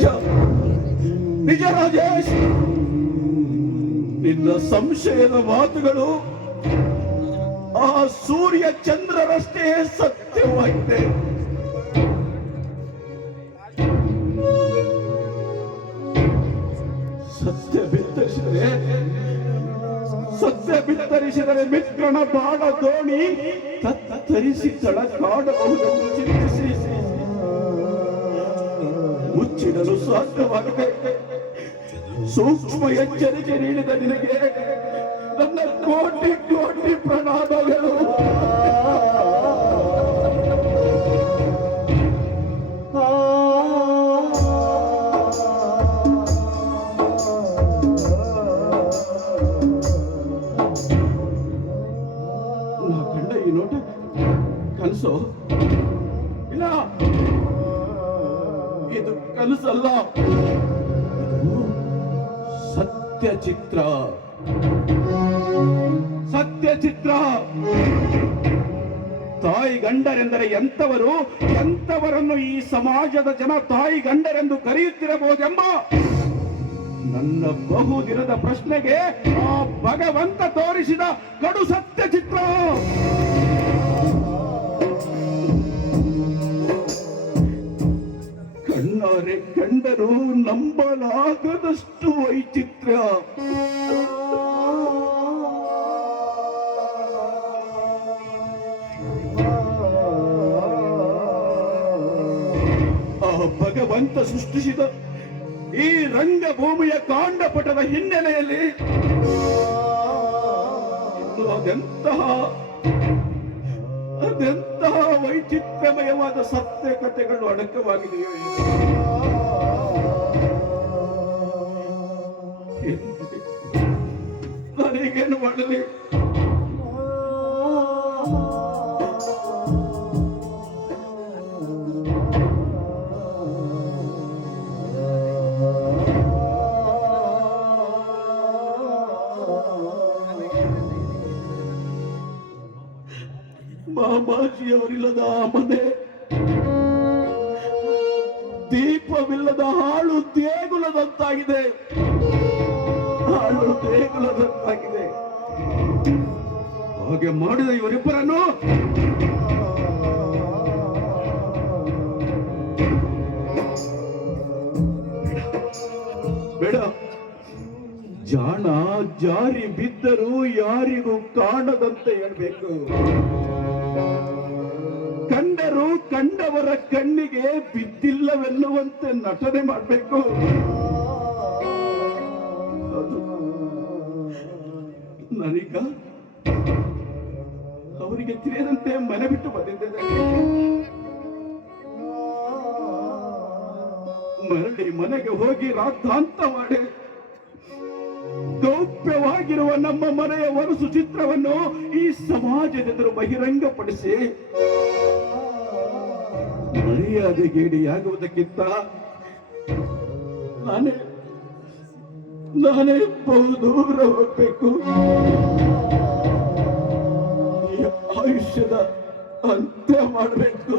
ನಿಜ ನಿಜ ರಾಜೇಶ್, ನಿನ್ನ ಸಂಶಯದ ಮಾತುಗಳು ಆ ಸೂರ್ಯ ಚಂದ್ರರಷ್ಟೇ ಸತ್ಯವಾಗಿದೆ. ಸತ್ಯ ಬಿತ್ತರಿಸಿದರೆ ಮಿತ್ರನ ಬಾಣ ದೋಣಿ ತತ್ತರಿಸಿ ತಳಕಾಡಬಹುದೆಂದು ಚಿಂತಿಸಿ ಮುಚ್ಚಿಡಲು ಸಾಧ್ಯವಾಗದೆ ಸೂಕ್ಷ್ಮ ಎಚ್ಚರಿಕೆ ನೀಡಿದ ನಿನಗೆ ನನ್ನ ಕೋಟಿ ಕೋಟಿ ಪ್ರಣಾಮಗಳು. ಕನಸು ಇಲ್ಲ, ಇದು ಕನಸಲ್ಲ, ಸತ್ಯ ಚಿತ್ರ. ಸತ್ಯ ಚಿತ್ರ. ತಾಯಿ ಗಂಡರೆಂದರೆ ಎಂತವರು, ಎಂತವರನ್ನು ಈ ಸಮಾಜದ ಜನ ತಾಯಿ ಗಂಡರೆಂದು ಕರೆಯುತ್ತಿರಬಹುದೆಂಬ ನನ್ನ ಬಹುದಿನದ ಪ್ರಶ್ನೆಗೆ ಆ ಭಗವಂತ ತೋರಿಸಿದ ಕಡು ಸತ್ಯ ಚಿತ್ರ. ಕಣ್ಣಾರೆ ಕಂಡರೂ ನಂಬಲಾಗದಷ್ಟು ವೈಚಿತ್ರ್ಯ. ಆ ಭಗವಂತ ಸೃಷ್ಟಿಸಿದ ಈ ರಂಗಭೂಮಿಯ ಕಾಂಡಪಟದ ಹಿನ್ನೆಲೆಯಲ್ಲಿ ಅದೆಂತಹ ವೈಚಿತ್ರ್ಯಮಯವಾದ ಸತ್ಯ ಕಥೆಗಳು ಅಡಕವಾಗಿದೆಯೋ. ನನಗೇನು ಮಾಡಲಿ? ಮಾಮಾಜಿಯವರಿಲ್ಲದ ಆ ಮನೆ, ದೀಪವಿಲ್ಲದ ಹಾಳು ದೇಗುಲದಂತಾಗಿದೆ. ಹಾಳು ದೇಗುಲದಂತಾಗಿದೆ. ಹಾಗೆ ಮಾಡಿದ ಇವರಿಬ್ಬರನ್ನು ಬೇಡ. ಜಾಣ ಜಾರಿ ಬಿದ್ದರೂ ಯಾರಿಗೂ ಕಾಣದಂತೆ ಹೇಳ್ಬೇಕು. ಕಂಡರೂ ಕಂಡವರ ಕಣ್ಣಿಗೆ ಬಿದ್ದಿಲ್ಲವೆನ್ನುವಂತೆ ನಟನೆ ಮಾಡಬೇಕು. ನಾನೀಗ ಅವರಿಗೆ ತಿಳಿಯದಂತೆ ಮನೆ ಬಿಟ್ಟು ಬಂದಿದ್ದೇನೆ. ಮರಳಿ ಮನೆಗೆ ಹೋಗಿ ರಾತಾಂತ ಮಾಡಿ ಗೌಪ್ಯವಾಗಿರುವ ನಮ್ಮ ಮನೆಯ ವರಸು ಚಿತ್ರವನ್ನು ಈ ಸಮಾಜದೆದುರು ಬಹಿರಂಗಪಡಿಸಿ ಮರ್ಯಾದೆಗೇಡಿಯಾಗುವುದಕ್ಕಿಂತ ನಾನೇ ಬಹುದೂರ ಹೋಗಬೇಕು. ಈ ಆಯುಷ್ಯದ ಅಂತ್ಯ ಮಾಡಬೇಕು.